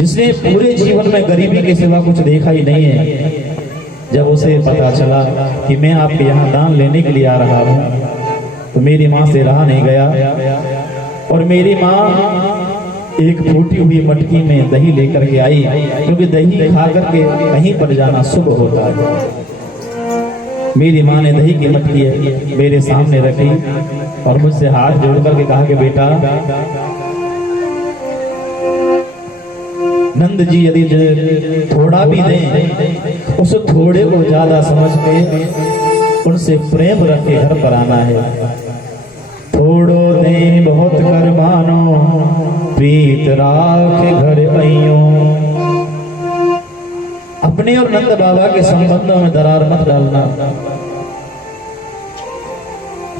जिसने पूरे जीवन में गरीबी के सिवा कुछ देखा ही नहीं है, जब उसे पता चला कि मैं आपके यहाँ दान लेने के लिए आ रहा हूँ, तो मेरी माँ से रहा नहीं गया और मेरी माँ एक फूटी हुई मटकी में दही लेकर के आई, क्योंकि दही खा करके कहीं पर जाना शुभ होता है। मेरी माँ ने दही की मटकी मेरे सामने रखी और मुझसे हाथ जोड़ करके कहा कि बेटा, नंद जी यदि थोड़ा भी दें, उस थोड़े को ज्यादा समझ के उनसे प्रेम रख के घर पर आना है। थोड़ो दे बहुत कर मानो, प्रीत राख घर आइयो। अपने और नंद बाबा के संबंधों में दरार मत डालना।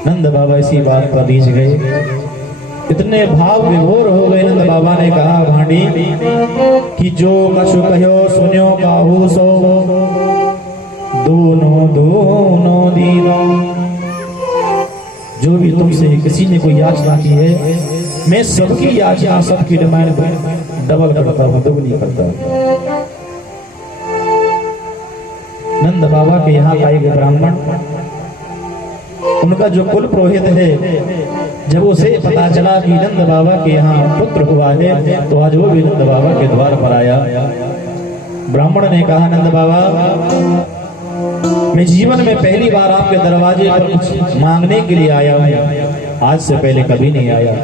नंद बाबा इसी बात पर रीझ गए, इतने भाव विभोर हो गए। नंद बाबा ने कहा, भांडी कि जो कछु कहो सुन्यो काहू सो, दोनों दोनों दीनों। जो भी तुमसे किसी ने कोई याचना की है, मैं सबकी याचना, सबकी डिमांड डबल करता हूँ, दुगनी करता हूँ। नंद बाबा के यहाँ का एक ब्राह्मण, उनका जो कुल पुरोहित है, जब उसे पता चला कि नंद बाबा के यहाँ पुत्र हुआ है, तो आज वो भी नंद बाबा के द्वार पर आया। ब्राह्मण ने कहा, नंद बाबा, मैं जीवन में पहली बार आपके दरवाजे पर कुछ मांगने के लिए आया हूँ। आज से पहले कभी नहीं आया।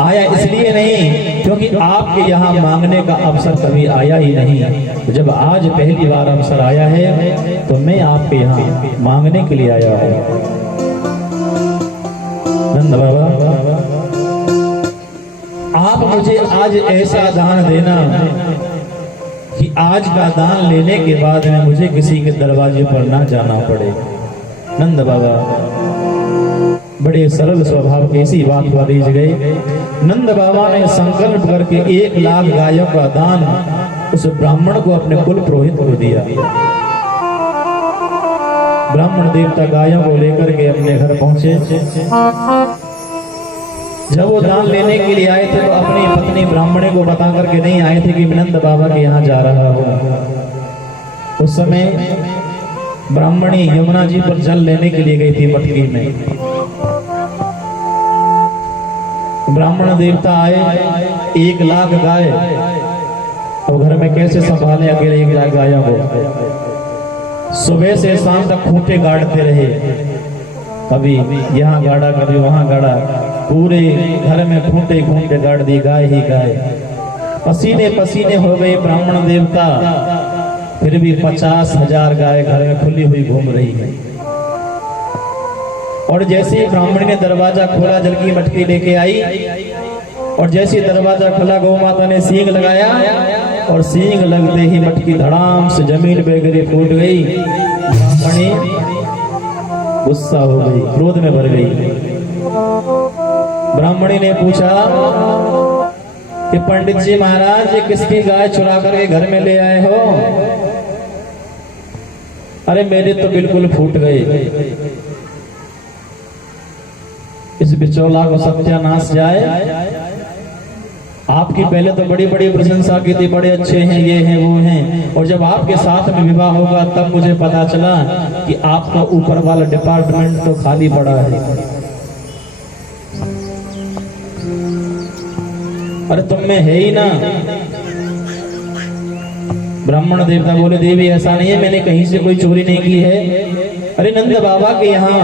आया इसलिए नहीं क्योंकि आपके यहाँ मांगने का अवसर कभी आया ही नहीं। तो जब आज पहली बार अवसर आया है, तो मैं आपके यहाँ मांगने के लिए आया हूँ। नंद बाबा, आप मुझे आज ऐसा दान देना कि आज का दान लेने के बाद में मुझे किसी के दरवाजे पर ना जाना पड़े। नंद बाबा बड़े सरल स्वभाव की इसी बात पर रीझ गए। नंद बाबा ने संकल्प करके 1 लाख गायों का दान उस ब्राह्मण को, अपने कुल पुरोहित को दिया। ब्राह्मण देवता गायों को लेकर के अपने घर पहुंचे। जब वो दान लेने के लिए आए थे, तो अपनी पत्नी ब्राह्मणी को बता करके नहीं आए थे कि नंद बाबा के यहाँ जा रहा हूँ। उस समय ब्राह्मणी यमुना जी पर जल लेने के लिए गई थी मटकी में। ब्राह्मण देवता आए, 1 लाख गाय, और घर में कैसे संभाले अकेले 1 लाख गायों को। सुबह से शाम तक खूंटे गाड़ते रहे, कभी यहाँ गाड़ा कभी वहां गाड़ा, पूरे घर में खूंटे खूंटे गाड़ दी, गाय ही गाय। पसीने पसीने हो गए ब्राह्मण देवता, फिर भी 50,000 गाय घर में खुली हुई घूम रही है। और जैसे ही ब्राह्मण ने दरवाजा खोला, जल की मटकी लेके आई, और जैसे दरवाजा खुला, गौ माता ने सींग लगाया, और सींग लगते ही मटकी धड़ाम से जमीन पे गिरी, फूट गई। ब्राह्मणी गुस्सा हो गई, क्रोध में भर गई। ब्राह्मणी ने पूछा कि पंडित जी महाराज, किसकी गाय चुरा करके घर में ले आए हो? अरे मेरे तो बिल्कुल फूट गए। इस बिचौला को सत्यानाश जाए। आपकी पहले तो बड़ी बड़ी प्रशंसा की थी, बड़े अच्छे हैं, ये हैं वो हैं, और जब आपके साथ में विवाह होगा तब मुझे पता चला कि आपका ऊपर वाला डिपार्टमेंट तो खाली पड़ा है। अरे तुम में है ही ना। ब्राह्मण देवता बोले, देवी ऐसा नहीं है, मैंने कहीं से कोई चोरी नहीं की है। अरे नंद बाबा के यहाँ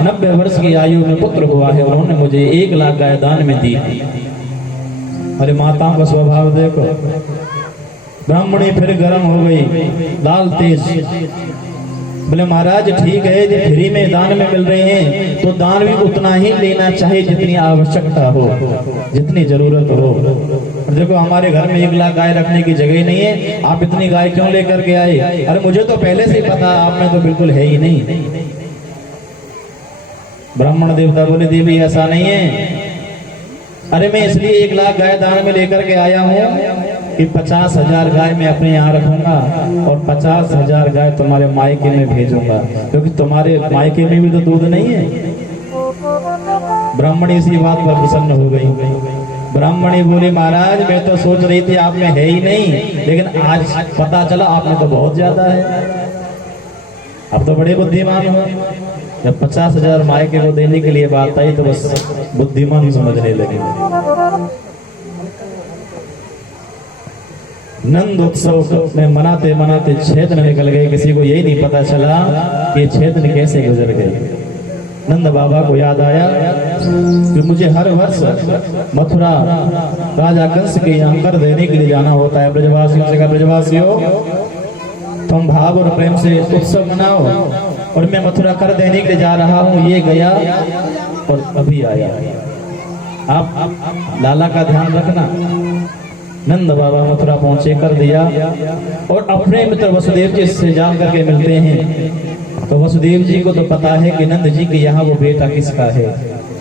90 वर्ष की आयु में पुत्र हुआ है, उन्होंने मुझे 1 लाख गाय दान में दी। अरे माताओं का स्वभाव देखो। ब्राह्मणी फिर गर्म हो गई, लाल तेज। बोले महाराज ठीक है, जो फ्री में दान में मिल रहे हैं तो दान भी उतना ही लेना चाहिए जितनी आवश्यकता हो, जितनी जरूरत हो। देखो हमारे घर में 1 लाख गाय रखने की जगह ही नहीं है, आप इतनी गाय क्यों लेकर के आए? अरे मुझे तो पहले से पता, आप में तो बिल्कुल है ही नहीं। ब्राह्मण देवता बोले, देवी ऐसा नहीं है। अरे मैं इसलिए 1 लाख गाय दान में लेकर के आया हूँ कि 50,000 गाय मैं अपने यहाँ रखूंगा और 50,000 गाय तुम्हारे मायके में भेजूंगा, क्योंकि तुम्हारे मायके में भी तो दूध नहीं है। ब्राह्मण इसी बात पर प्रसन्न हो गई। ब्राह्मणी बोली महाराज मैं तो सोच रही थी आप में है ही नहीं, लेकिन आज पता चला आप में तो बहुत ज्यादा है। अब तो बड़े बुद्धिमान हो। जब 50,000 मायके को देने के लिए बात आई तो बस बुद्धिमान ही समझने लगे। नंद उत्सव में मनाते मनाते 6 दिन निकल गए, किसी को यही नहीं पता चला कि 6 दिन कैसे गुजर गए। नंद बाबा को याद आया कि मुझे हर वर्ष मथुरा राजा कंस के यहाँ कर देने के लिए जाना होता है। ब्रजवासियों से कहा, ब्रजवासियों तुम भाव और प्रेम से उत्सव मनाओ, और मैं मथुरा कर देने के लिए जा रहा हूँ। ये गया और अभी आया, आप लाला का ध्यान रखना। नंद बाबा मथुरा पहुंचे, कर दिया, और अपने मित्र वसुदेव जी से जा करके मिलते हैं। तो वसुदेव जी को तो पता है कि नंद जी के यहाँ वो बेटा किसका है।